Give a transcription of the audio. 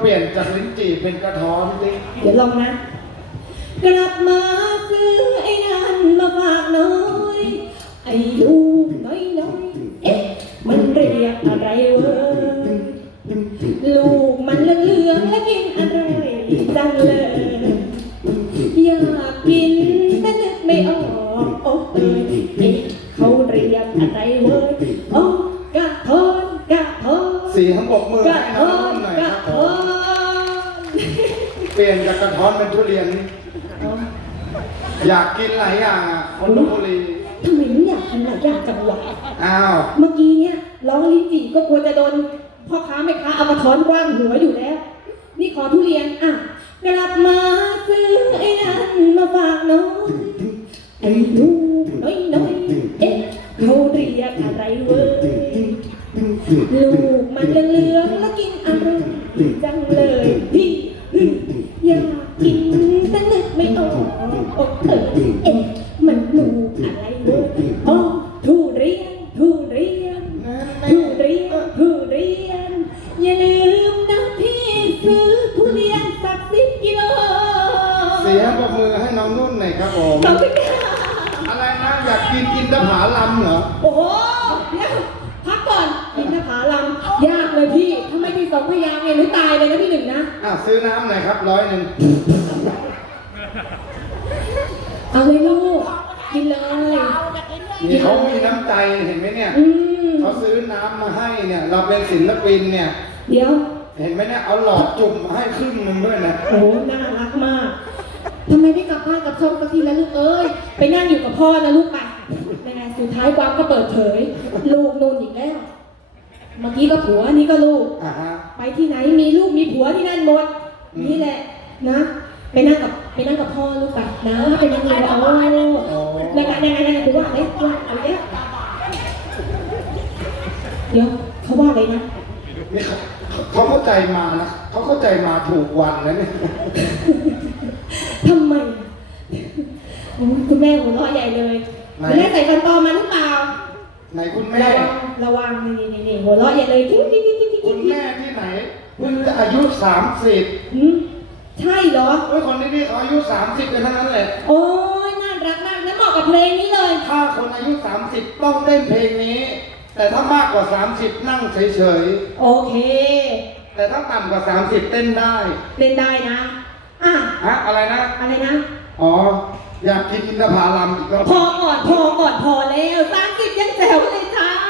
เปลี่ยนจากลิ้นจี่เป็นกระท้อนสิเดี๋ยวลองนะ กลับมาซื้อไอ้นั่นมาฝากหน้อย ไอ้ลูกน้อยน้อยๆเอ๊ะ มันเรียกอะไรเว้ยลูกมันเหลืองๆและกินอร่อยจังเลย อยากกินแต่นึกไม่ออกโอ้เอ้ยเอ๊ะเขาเรียกอะไรเว้ยโอ้กระทอนกระทอน สีทั้งปรบมือกระให้ทน้อองนนุ่นหน่อยกคระรับผทอมนเปลี่ยนจากกระท้อนเป็นทุเรียนอยากกินหลายอย่างอะคนลบบุรีทำไมไม่อยากทำหลายอย่างจังวะอ้าวเมื่อกี้เนี่ยร้องลิ้นจี่ก็กลัวจะโดนพ่อค้าแม่ค้าเอากระท้อนกว้างหัวอยู่แล้ว นี่ขอทุเรียนอะกลับมาซื้อไอ้นั่นมาฝากน้องไอ้ลูกน้อยน้อยๆเอ๊ะเขาเรียกอะไรเว้ยลูกมันเหลืองๆแล้วกินอร่อยจังเลยพี่ อยากกินแต่นึกไม่ออกโอ้เออเอ๊ะมันลูกอะไรเว้ยอ๋อทุเรียนทุเรียนทุเรียนทุเรียน อย่าลืมนะพี่ซื้อทุเรียนสักสิบกิโลเสียงปรบมือให้น้องนุ่นหน่อยครับผมขอบคุณค่ะอะไรนะอยากกินกินตะผาลำเหรอโอ้โหเดี๋ยวพักก่อนกินนภาลำยาก องพยางค์เนี่ยหนูตายเลยนะพี่หนึ่งนะอะซื้อน้ำหน่อยครับร้อยหนึ่งเอาเลยลูก กินเลย นี่เขามีน้ำใจเห็นไหมเนี่ยอืม เขาซื้อน้ำมาให้เนี่ยเราเป็นศิลปินเนี่ย เดี๋ยว เห็นไหมเนี่ยเอาหลอดจุ่มมาให้ครึ่งหนึ่งด้วยนะโอ้น่ารักมาก ทำไมไม่กลับบ้านกับช่องสักทีละลูกเอ้ย ไปนั่งอยู่กับพ่อนะลูกไปยังไงสุดท้ายความก็เปิดเผย ลูกนู่นอีกแล้ว เมื่อกี้ก็ผัวนี่ก็ลูก อ่าฮะ ไปที่ไหนมีลูกมีผัวที่นั่นหมด อืม นี่แหละนะ ไปนั่งกับไปนั่งกับพ่อลูกไปนะไปนั่งกับโอ้ยังไงยังไงยังไงถือว่าอะไรว่าอะไรเนี่ยเดี๋ยวเขาว่าอะไรนะ นี่เขาเขาเข้าใจมานะเขาเข้าใจมาถูกวันนะเนี่ย ทำไมโอ้ยคุณแม่หัวเราะใหญ่เลยไหนคุณแม่ใส่ฟันปลอมมาหรือเปล่า ไหนคุณแม่ ระวังระวังนี่นี่นี่หัวเราะใหญ่เลยกิ๊งกิ๊งกิ๊งกิ๊งกิ๊งคุณแม่ที่ไหนเพิ่งจะอายุสามสิบหืมใช่เหรอ เฮ้ยคนที่นี่เขาอายุสามสิบกันทั้งนั้นแหละ โอ้ยน่ารักมากแล้วเหมาะกับเพลงนี้เลย ถ้าคนอายุสามสิบต้องเต้นเพลงนี้ แต่ถ้ามากกว่าสามสิบนั่งเฉยโอเคๆ แต่ถ้าต่ำกว่าสามสิบเต้นได้เล่นได้นะ อะ ฮะอะไรนะ อะไรนะ อ๋อ อยากกินอินทผลัมอีกรอบพอก่อน พอก่อน พอแล้วสามสิบยังแซวเล